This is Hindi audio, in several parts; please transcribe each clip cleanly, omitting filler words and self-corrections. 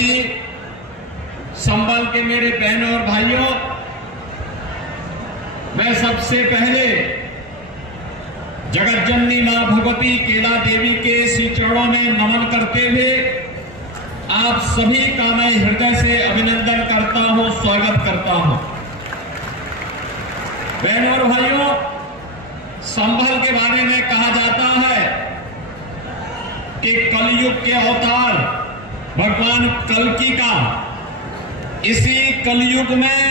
सभी संभल के मेरे बहनों और भाइयों, मैं सबसे पहले जगत जननी मां भगवती केला देवी के श्री चरणों में नमन करते हुए आप सभी का मैं हृदय से अभिनंदन करता हूं, स्वागत करता हूं। बहनों और भाइयों, संभल के बारे में कहा जाता है कि कलयुग के अवतार भगवान कल्कि का इसी कलयुग में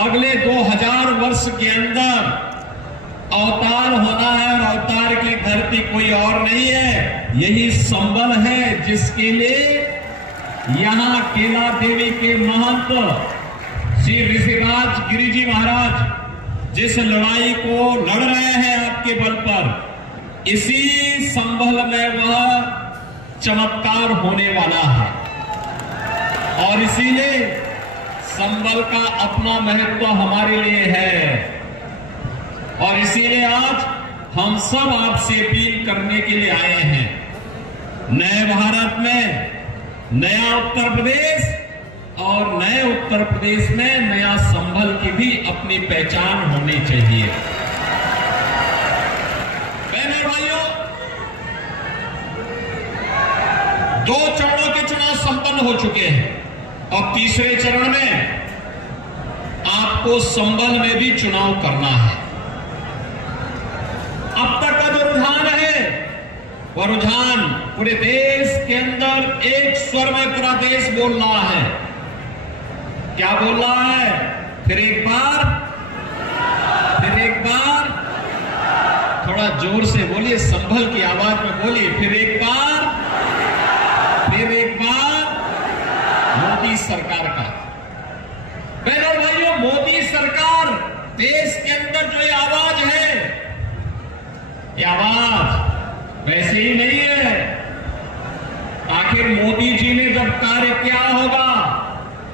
अगले 2000 वर्ष के अंदर अवतार होना है और अवतार की धरती कोई और नहीं है, यही संभल है, जिसके लिए यहां केला देवी के महंत श्री ऋषिराज गिरिजी महाराज जिस लड़ाई को लड़ रहे हैं आपके बल पर, इसी संभल में वह चमत्कार होने वाला है। और इसीलिए संभल का अपना महत्व हमारे लिए है और इसीलिए आज हम सब आपसे अपील करने के लिए आए हैं। नए भारत में नया उत्तर प्रदेश और नए उत्तर प्रदेश में नया संभल की भी अपनी पहचान होनी चाहिए। बहनों भाइयों, 2 चरणों के चुनाव संपन्न हो चुके हैं और तीसरे चरण में आपको संभल में भी चुनाव करना है। अब तक का जो रुझान है वह रुझान पूरे देश के अंदर एक स्वर में पूरा देश बोल रहा है। क्या बोल रहा है? फिर एक बार, फिर एक बार, थोड़ा जोर से बोलिए, संभल की आवाज में बोलिए, फिर एक बार, फिर एक बार मोदी सरकार का। बहनों भाइयों, मोदी सरकार देश के अंदर जो ये आवाज है, ये आवाज वैसे ही नहीं है। आखिर मोदी जी ने जब कार्य किया होगा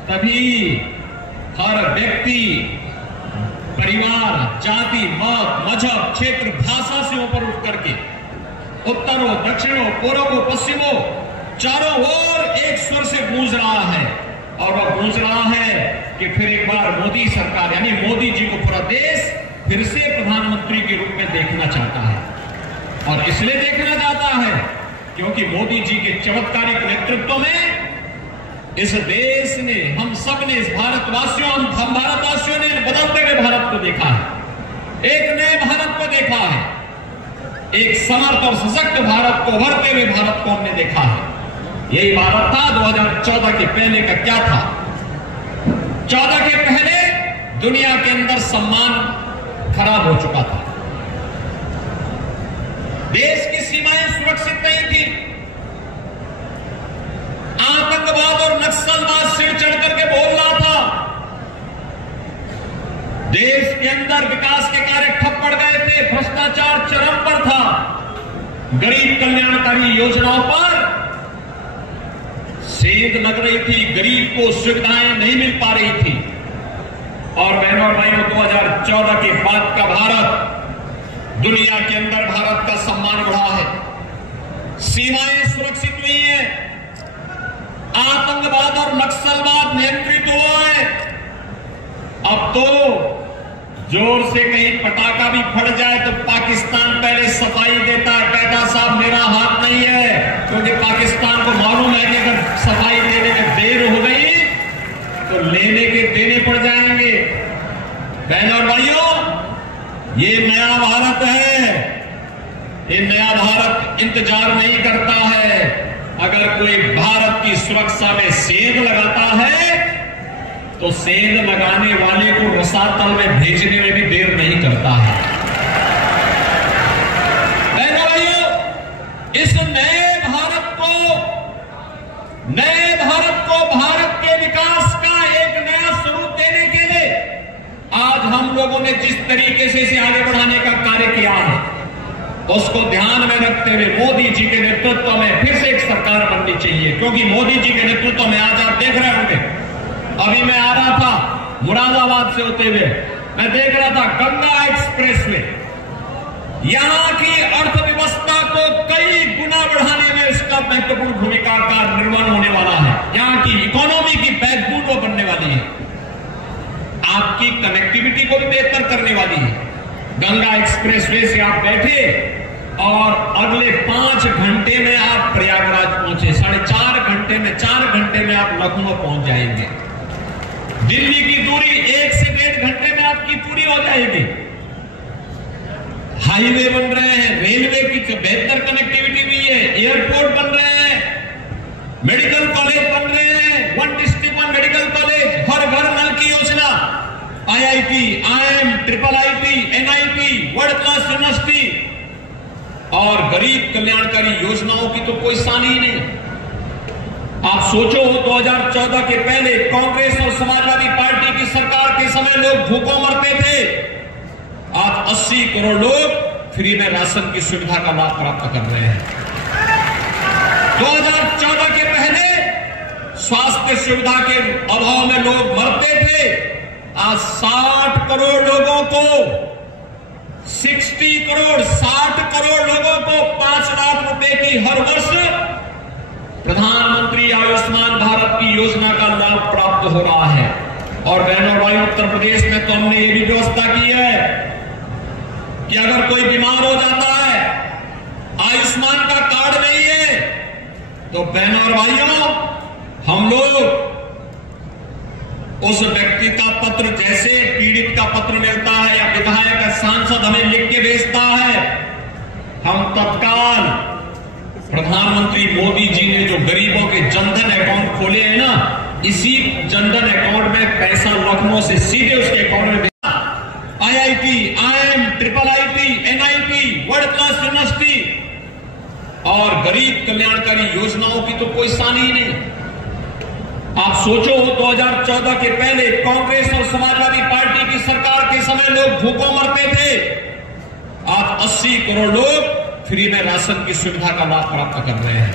तभी हर व्यक्ति, परिवार, जाति, मत, मजहब, क्षेत्र, भाषा से ऊपर उठ करके उत्तरों, दक्षिणों, पूर्वों, पश्चिमों, चारों ओर एक स्वर से गूंज रहा है और वह गूंज रहा है कि फिर एक बार मोदी सरकार यानी मोदी जी को पूरा देश फिर से प्रधानमंत्री के रूप में देखना चाहता है। और इसलिए देखना चाहता है क्योंकि मोदी जी के चमत्कारिक नेतृत्व में इस देश ने, हम सब ने, इस भारतवासियों, हम भारतवासियों ने बदलते हुए भारत को देखा है, एक नए भारत को देखा है, एक समर्थ और सशक्त भारत को, उभरते हुए भारत को हमने देखा है। यही भारत था। 2014 के पहले का क्या था? 14 के पहले दुनिया के अंदर सम्मान खराब हो चुका था, देश की सीमाएं सुरक्षित नहीं थी, आतंकवाद और नक्सलवाद सिर चढ़ करके बोल रहा था, देश के अंदर विकास के कार्य ठप पड़ गए थे, भ्रष्टाचार चरम पर था, गरीब कल्याणकारी योजनाओं पर सेंध लग रही थी, गरीब को सुविधाएं नहीं मिल पा रही थी। और बहनों और भाइयों, 2014 के बाद का भारत, दुनिया के अंदर भारत का सम्मान बढ़ा है, सीमाएं सुरक्षित हुई हैं, आतंकवाद और नक्सलवाद नियंत्रित हुआ है। अब तो जोर से कहीं पटाखा भी फट जाए तो पाकिस्तान पहले सफाई देता है, कहता साहब मेरा हाथ नहीं है, क्योंकि पाकिस्तान को मालूम है कि अगर सफाई देने में देर हो गई तो लेने के देने पड़ जाएंगे। बहनों और भाइयों, ये नया भारत है, ये नया भारत इंतजार नहीं करता है। अगर कोई भारत की सुरक्षा में सेंध लगाता है तो सेंध लगाने वाले को रसातल में भेजने में भी देर नहीं करता है। बहनों भाइयों, इस नए भारत को भारत के विकास का एक नया स्वरूप देने के लिए आज हम लोगों ने जिस तरीके से इसे आगे बढ़ाने का कार्य किया है, उसको ध्यान में रखते हुए मोदी जी के नेतृत्व में फिर से एक सरकार बननी चाहिए। क्योंकि मोदी जी के नेतृत्व में आज आप देख रहे होंगे, अभी मैं आ रहा था मुरादाबाद से होते हुए, मैं देख रहा था गंगा एक्सप्रेस में, यहां की अर्थव्यवस्था को कई गुना बढ़ाने में इसका महत्वपूर्ण भूमिका का निर्वहन होने वाला है। यहां कनेक्टिविटी को भी बेहतर करने वाली है। गंगा एक्सप्रेसवे से आप बैठे और अगले 5 घंटे में आप प्रयागराज पहुंचे, 4.5 घंटे में, 4 घंटे में आप लखनऊ पहुंच जाएंगे। दिल्ली की दूरी 1 से 1.5 घंटे में आपकी पूरी हो जाएगी। हाईवे बन रहे हैं, रेलवे की बेहतर कनेक्टिविटी भी है, एयरपोर्ट बन रहे हैं, मेडिकल कॉलेज बन रहे हैं, 1 डिस्ट्रिक्ट 1 मेडिकल कॉलेज, हर घर नल की योजना, IIT, IIM, IIIT, NIT, world class university और गरीब कल्याणकारी योजनाओं की तो कोई सानी ही नहीं। आप सोचो 2014 के पहले कांग्रेस और समाजवादी पार्टी की सरकार के समय लोग भूखों मरते थे। आज 80 करोड़ लोग फ्री में राशन की सुविधा का लाभ प्राप्त कर रहे हैं। 2014 के पहले स्वास्थ्य सुविधा के अभाव में लोग मरते थे। आज 60 करोड़ लोगों को 60 करोड़ लोगों को 5 लाख रुपए की हर वर्ष प्रधानमंत्री आयुष्मान भारत की योजना का लाभ प्राप्त हो रहा है। और बहनों भाई, उत्तर प्रदेश में तो हमने ये भी व्यवस्था की है कि अगर कोई बीमार हो जाता है, आयुष्मान का कार्ड नहीं है, तो बहनों और भाइयों, हम लोग उस व्यक्ति का पत्र, जैसे पीड़ित का पत्र मिलता है या विधायक या सांसद हमें लिख के भेजता है, हम तत्काल प्रधानमंत्री मोदी जी ने जो गरीबों के जनधन अकाउंट खोले हैं ना, इसी जनधन अकाउंट में पैसा लखनऊ से सीधे उसके अकाउंट में भेजा। IIT, IIM, IIIT, NIT, world class university और गरीब कल्याणकारी योजनाओं की तो कोई सानी ही नहीं। आप सोचो 2014 के पहले कांग्रेस और समाजवादी पार्टी की सरकार के समय लोग भूखों मरते थे। आज 80 करोड़ लोग फ्री में राशन की सुविधा का लाभ प्राप्त कर रहे हैं।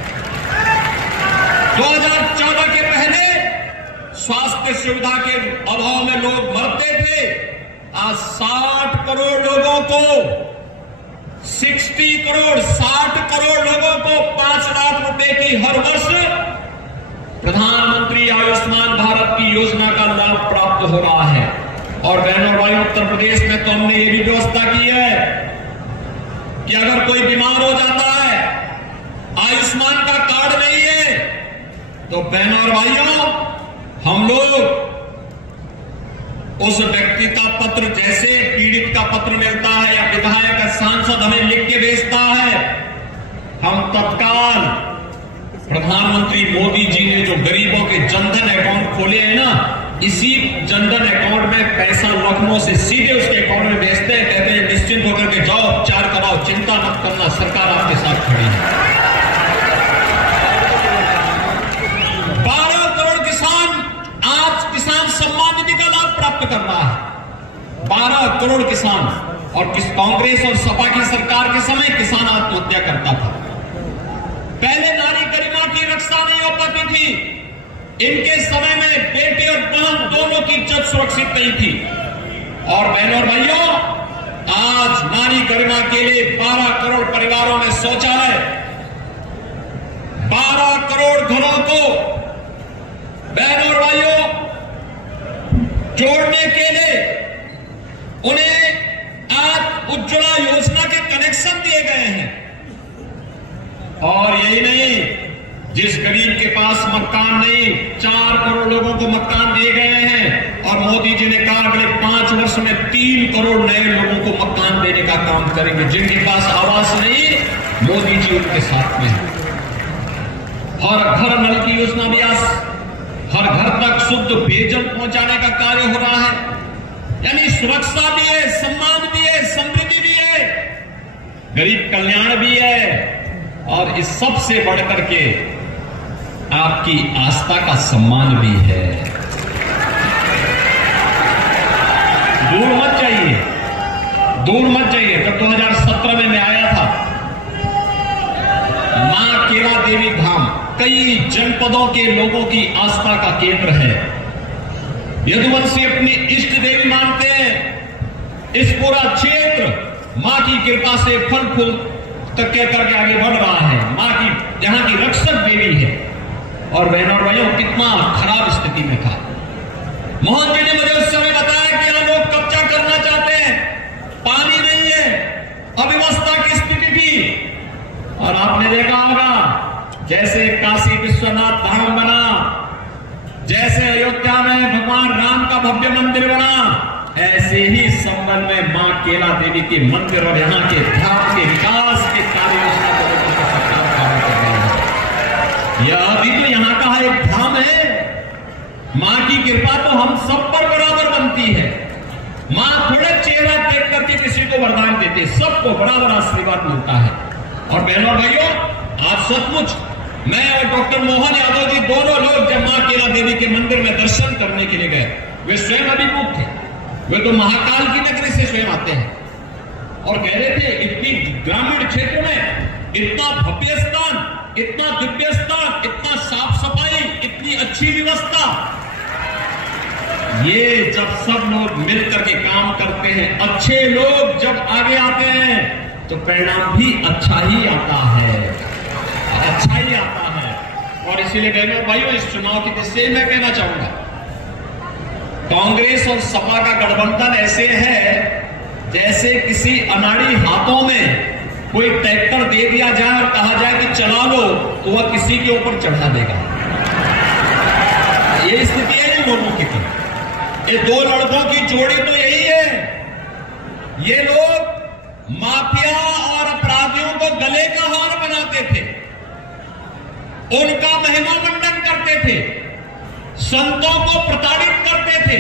2014 के पहले स्वास्थ्य सुविधा के अभाव में लोग मरते थे। आज 60 करोड़ लोगों को 60 करोड़ लोगों को 5 लाख रुपए की हर वर्ष प्रधानमंत्री आयुष्मान भारत की योजना का लाभ प्राप्त हो रहा है। और बहनों भाई, उत्तर प्रदेश में तो हमने ये भी व्यवस्था की है कि अगर कोई बीमार हो जाता है, आयुष्मान का कार्ड नहीं है, तो बहनों और भाइयों, हम लोग उस व्यक्ति का पत्र, जैसे पीड़ित का पत्र मिलता है या विधायक या सांसद हमें लिख के भेजता है, हम तत्काल प्रधानमंत्री मोदी जी ने जो गरीबों के जनधन अकाउंट खोले हैं ना, इसी जनधन अकाउंट में पैसा लखनऊ से सीधे उसके अकाउंट में भेजते हैं। कहते हैं निश्चिंत होकर के जाओ, उपचार कराओ, चिंता मत करना, सरकार आपके साथ खड़ी है। 12 करोड़ किसान आज किसान सम्मान निधि का लाभ प्राप्त कर रहा है। 12 करोड़ किसान। और कांग्रेस और सपा की सरकार के समय किसान आत्महत्या करता था। पहले नारी गरिमा की रक्षा नहीं हो पाती थी। इनके समय में बेटी और बहन दोनों की इज्जत सुरक्षित नहीं थी। और बहनों और भाइयों, आज नारी गरिमा के लिए 12 करोड़ परिवारों में शौचालय, 12 करोड़ घरों को बहनों और भाइयों जोड़ने के लिए उन्हें आज उज्ज्वला योजना के कनेक्शन दिए गए हैं। और यही नहीं, जिस गरीब के पास मकान नहीं, 4 करोड़ लोगों को मकान दिए गए हैं। और मोदी जी ने कहा अगले 5 वर्ष में 3 करोड़ नए लोगों को मकान देने का काम करेंगे। जिनके पास आवास नहीं, मोदी जी उनके साथ में है। हर घर नल की योजना भी आज हर घर तक शुद्ध पेयजल पहुंचाने का कार्य हो रहा है। यानी सुरक्षा भी है, सम्मान भी है, समृद्धि भी है, गरीब कल्याण भी है, और इस सब से बढ़कर के आपकी आस्था का सम्मान भी है। दूर मत जाइए, दूर मत जाइए। जब 2017 में मैं आया था, मां केला देवी धाम कई जनपदों के लोगों की आस्था का केंद्र है। यदुवंशी अपनी इष्ट देवी मानते हैं। इस पूरा क्षेत्र मां की कृपा से फल फूल तक करके आगे बढ़ रहा है। मां की यहां की रक्षक देवी है। और बहनों और भाइयों, कितना खराब स्थिति में था। मोहन जी ने मुझे उस समय बताया कि यहां लोग भव्य मंदिर बना, ऐसे ही संबल में मां केला देवी के मंदिर और यहां के धाम के विकास के कार्य योजना को लेकर सरकार कार्य कर रही है। यह भी तो यहां का एक धाम है। मां की कृपा तो हम सब पर बराबर बनती है। मां थोड़े चेहरा देख करके किसी को वरदान देते, सबको बराबर आशीर्वाद मिलता है। और बहनों भाइयों, आज सचमुच मैं और डॉक्टर मोहन यादव जी दोनों लोग जब मां केला देवी के मंदिर में दर्शन करने के लिए गए, वे स्वयं अभिभूत थे। वे तो महाकाल की नगरी से स्वयं आते हैं और कह रहे थे इतनी ग्रामीण क्षेत्र में इतना भव्य स्थान, इतना दिव्य स्थान, इतना साफ सफाई, इतनी अच्छी व्यवस्था, ये जब सब लोग मिलकर के काम करते हैं, अच्छे लोग जब आगे आते हैं तो परिणाम भी अच्छा ही आता है, अच्छा ही आता है। और इसीलिए बहनों भाइयों, इस चुनाव की दृष्टि से मैं कहना चाहूंगा, कांग्रेस और सपा का गठबंधन ऐसे है जैसे किसी अनाड़ी हाथों में कोई ट्रैक्टर दे दिया जाए और कहा जाए कि चला लो, तो वह किसी के ऊपर चढ़ा देगा। ये स्थिति है इन लोगों की। ये दो लड़कों की जोड़ी तो यही है। ये लोग माफिया और अपराधियों को गले का हार बनाते थे, उनका महिमा मंडन करते थे, संतों को प्रताड़ित करते थे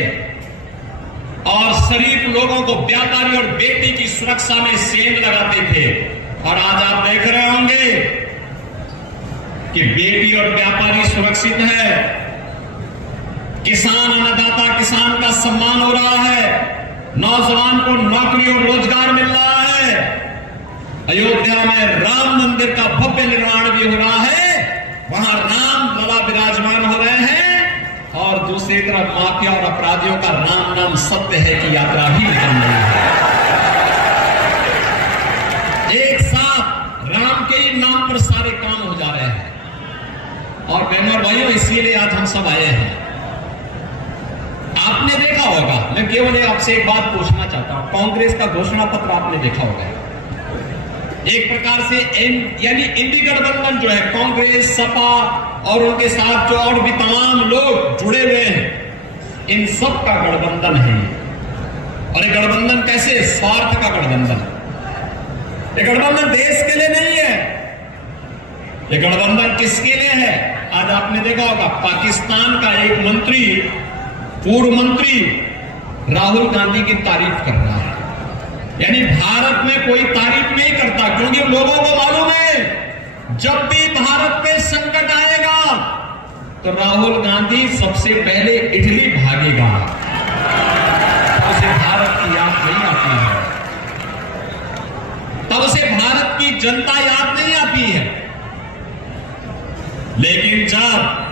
और शरीफ लोगों को व्यापारी और बेटी की सुरक्षा में सेंध लगाते थे। और आज आप देख रहे होंगे कि बेटी और व्यापारी सुरक्षित है, किसान अन्नदाता किसान का सम्मान हो रहा है, नौजवान को नौकरी और रोजगार मिल रहा है, अयोध्या में राम मंदिर का भव्य निर्माण भी हो रहा है, वहां राम लला विराजमान हो रहे हैं, और दूसरी तरफ माफिया और अपराधियों का राम नाम सत्य है की यात्रा भी निकल रही है। एक साथ राम के ही नाम पर सारे काम हो जा रहे हैं। और बहनों और भाइयों, इसीलिए आज हम सब आए हैं। आपने देखा होगा, मैं केवल आपसे एक बात पूछना चाहता हूं, कांग्रेस का घोषणा पत्र आपने देखा होगा। एक प्रकार से यानी इंडी गठबंधन जो है, कांग्रेस सपा और उनके साथ जो और भी तमाम लोग जुड़े हुए हैं, इन सब का गठबंधन है। और ये गठबंधन कैसे? स्वार्थ का गठबंधन। ये गठबंधन देश के लिए नहीं है, ये गठबंधन किसके लिए है? आज आपने देखा होगा, पाकिस्तान का एक मंत्री, पूर्व मंत्री राहुल गांधी की तारीफ कर रहा है। यानी भारत में कोई तारीफ नहीं करता, क्योंकि लोगों को मालूम है जब भी भारत पे संकट आएगा तो राहुल गांधी सबसे पहले इटली भागेगा, उसे भारत की याद नहीं आती है, तब उसे भारत की जनता याद नहीं आती है। लेकिन जब